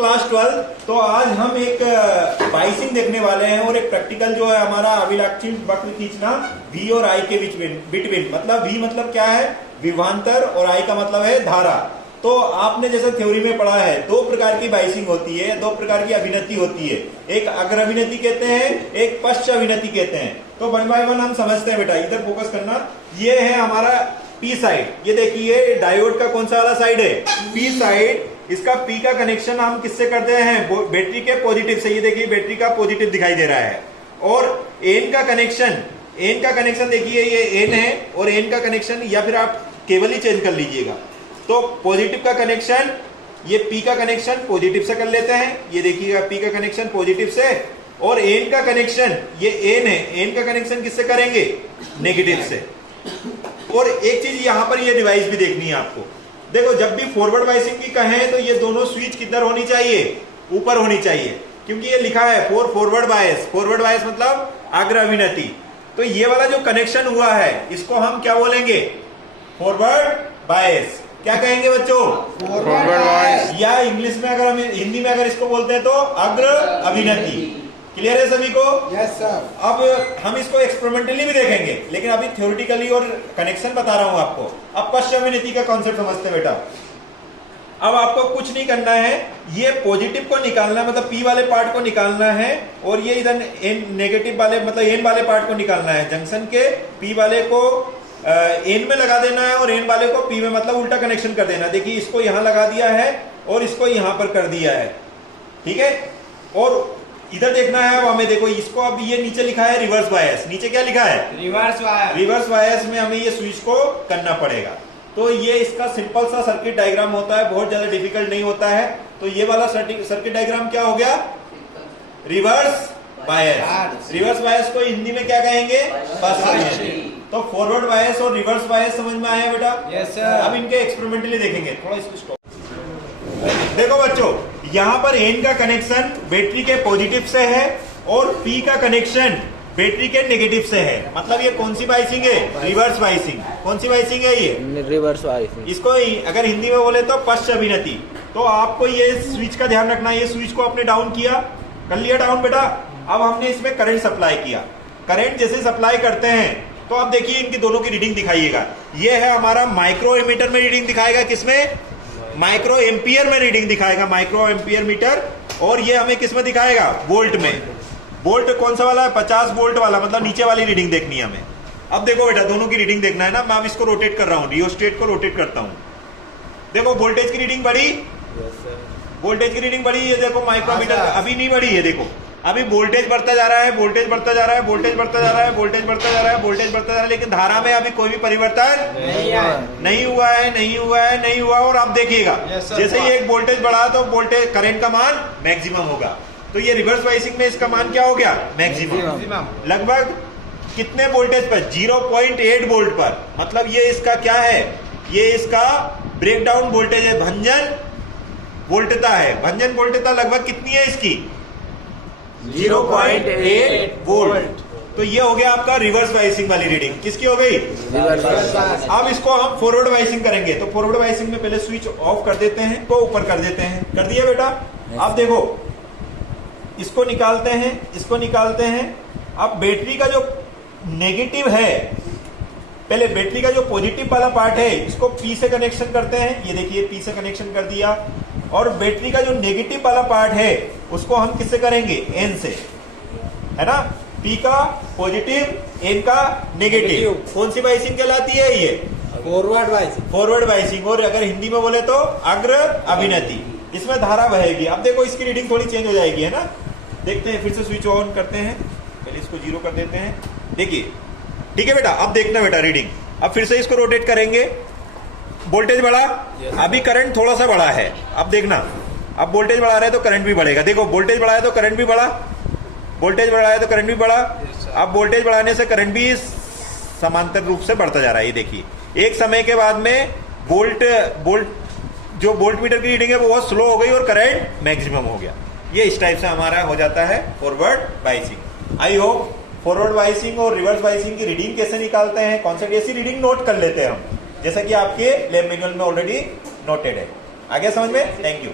Class 12। तो आज हम एक बाइसिंग देखने वाले हैं और एक प्रैक्टिकल जो है हमारा अभिलक्षित वक्र खींचना V और I के बिटवीन। मतलब V मतलब क्या है, विभवांतर, और I का मतलब है धारा। तो आपने जैसे थ्योरी में पढ़ा है, दो प्रकार की बाइसिंग होती है, दो प्रकार की अभिनति होती है। एक अग्र अभिनति कहते हैं, एक पश्च अभिनति कहते हैं। तो वन बाय वन हम समझते हैं बेटा, इधर फोकस करना। ये है हमारा P साइड। ये देखिए डायोड का कौन सा वाला साइड है, P साइड। इसका P का कनेक्शन हम किससे करते हैं, बैटरी के पॉजिटिव से। ये देखिए बैटरी का पॉजिटिव दिखाई दे रहा है। और N का कनेक्शन देखिए, ये N है और N का कनेक्शन, या फिर आप केवल ही चेंज कर लीजिएगा। तो पॉजिटिव का कनेक्शन, ये P का कनेक्शन पॉजिटिव से कर लेते हैं। ये देखिएगा P का कनेक्शन पॉजिटिव से, और N का कनेक्शन, ये N है, N का कनेक्शन किससे करेंगे, नेगेटिव से। और एक चीज यहाँ पर ये डिवाइस भी देखनी है आपको। देखो जब भी फॉरवर्ड बाइसिंग की कहें तो ये दोनों स्विच किधर होनी चाहिए, ऊपर होनी चाहिए, क्योंकि ये लिखा है for forward bias. Forward bias मतलब अग्र अभिनति। तो ये वाला जो कनेक्शन हुआ है इसको हम क्या बोलेंगे, फॉरवर्ड बायस। क्या कहेंगे बच्चों, फॉरवर्ड बायस। या इंग्लिश में अगर हम हिंदी में अगर इसको बोलते हैं तो अग्र अभिनति। क्लियर है सभी को? Yes sir. अब हम इसको एक्सपेरिमेंटली भी देखेंगे, लेकिन अभी थ्योरेटिकली और कनेक्शन बता रहा हूं आपको। अब पश्च अभिनति का कॉन्सेप्ट समझते हैं बेटा। अब आपको कुछ नहीं करना है, ये पॉजिटिव को निकालना है, मतलब P वाले पार्ट को निकालना है, और ये इधर नेगेटिव वाले मतलब N वाले पार्ट को निकालना है। जंक्शन के P वाले को N में लगा देना है और N वाले को P में, मतलब उल्टा कनेक्शन कर देना। देखिए इसको यहां लगा दिया है और इसको यहां पर कर दिया है, ठीक है। और इधर देखना है अब हमें, देखो इसको, अब ये नीचे लिखा है रिवर्स बायस। नीचे क्या लिखा है, रिवर्स वायर। रिवर्स बायस में हमें ये स्विच को करना पड़ेगा। तो ये इसका सिंपल सा सर्किट डायग्राम होता है, बहुत ज्यादा डिफिकल्ट नहीं होता है। तो ये वाला सर्किट डायग्राम क्या हो गया, रिवर्स बायस। रिवर्स बायस को हिंदी में क्या कहेंगे, तो फॉरवर्ड बायस और रिवर्स बायस समझ में आया बेटा? Yes sir. अब इनके एक्सपेरिमेंटली देखेंगे। थोड़ा इसको स्टॉप। देखो बच्चों, यहाँ पर N का कनेक्शन बैटरी के पॉजिटिव से है और P का कनेक्शन बैटरी के नेगेटिव से है। मतलब ये कौन सी बाइसिंग है, रिवर्स बाइसिंग। कौन सी बाइसिंग है ये, रिवर्स बाइसिंग। इसको अगर हिंदी में बोले तो पश्च अभिनति। तो आपको ये स्विच का ध्यान रखना है। ये स्विच को आपने डाउन किया, कर लिया डाउन बेटा। अब हमने इसमें करंट सप्लाई किया। करंट जैसे सप्लाई करते हैं तो अब देखिए इनकी दोनों की रीडिंग दिखाइएगा। ये है हमारा माइक्रो एमीटर में रीडिंग दिखाएगा, किसमें, माइक्रो एम्पियर में रीडिंग दिखाएगा, माइक्रो एम्पियर मीटर। और ये हमें किस में दिखाएगा, वोल्ट में। वोल्ट कौन सा वाला है, 50 वोल्ट वाला, मतलब नीचे वाली रीडिंग देखनी है हमें। अब देखो बेटा, दोनों की रीडिंग देखना है ना। मैं अब इसको रोटेट कर रहा हूँ, रियोस्टेट को रोटेट करता हूँ। देखो वोल्टेज की रीडिंग बढ़ी, वोल्टेज की रीडिंग बढ़ी। ये देखो माइक्रोमीटर अभी नहीं बढ़ी है, देखो अभी वोल्टेज बढ़ता जा रहा है, वोल्टेज बढ़ता जा रहा है, वोल्टेज बढ़ता जा रहा है, वोल्टेज बढ़ता जा रहा है, वोल्टेज बढ़ता जा रहा है, लेकिन धारा में अभी कोई भी परिवर्तन नहीं हुआ है। और आप देखिएगा जैसे ही एक वोल्टेज बढ़ा तो वोल्टेज करंट का मान मैक्सिमम होगा। तो ये रिवर्स बाइसिंग में इसका मान क्या हो गया, मैक्सिमम। लगभग कितने वोल्टेज पर, 0.8 वोल्ट पर। मतलब ये इसका क्या है, ये इसका ब्रेकडाउन वोल्टेज है, भंजन वोल्टता है। भंजन वोल्टता लगभग कितनी है इसकी, 0.8 वोल्ट। तो ये हो गया आपका रिवर्स बाइसिंग वाली रीडिंग। किसकी हो गई, रिवर्स। अब इसको हम फॉरवर्ड बाइसिंग करेंगे। तो फॉरवर्ड बाइसिंग में पहले स्विच ऑफ कर देते हैं, तो ऊपर कर देते हैं। कर दिया बेटा? अब देखो इसको निकालते हैं, इसको निकालते हैं। अब बैटरी का जो नेगेटिव है, पहले बैटरी का जो पॉजिटिव वाला पार्ट है इसको P से कनेक्शन करते हैं। ये देखिए P से कनेक्शन कर दिया। और बैटरी का जो नेगेटिव वाला पार्ट है उसको हम किससे करेंगे, N से, है ना। P का पॉजिटिव, N का नेगेटिव। कौन सी बाइसिंग कहलाती है ये, फॉरवर्ड बाइसिंग। Forward biasing. और अगर हिंदी में बोले तो अग्र अभिनति। इसमें धारा बहेगी। अब देखो इसकी रीडिंग थोड़ी चेंज हो जाएगी, है ना। देखते हैं, फिर से स्विच ऑन करते हैं, पहले इसको 0 कर देते हैं। देखिए ठीक है बेटा, अब देखना बेटा रीडिंग। अब फिर से इसको रोटेट करेंगे, वोल्टेज बढ़ा, अभी करंट थोड़ा सा बढ़ा है। अब देखना, अब वोल्टेज बढ़ा रहे हैं तो करंट भी बढ़ेगा। देखो वोल्टेज बढ़ा है तो करंट भी बढ़ा, वोल्टेज बढ़ा है तो करंट भी बढ़ा। अब वोल्टेज बढ़ाने से करंट भी समांतर रूप से बढ़ता जा रहा है। ये देखिए एक समय के बाद में जो वोल्ट मीटर की रीडिंग है वो बहुत स्लो हो गई और करंट मैक्सिमम हो गया। ये इस टाइप से हमारा हो जाता है forward biasing. I hope forward biasing और रिवर्स बाइसिंग की रीडिंग कैसे निकालते हैं, कॉन्सेप्ट, ऐसी रीडिंग नोट कर लेते हैं हम, जैसा कि आपके लैब मैनुअल में ऑलरेडी नोटेड है। आ गया समझ में? Thank you.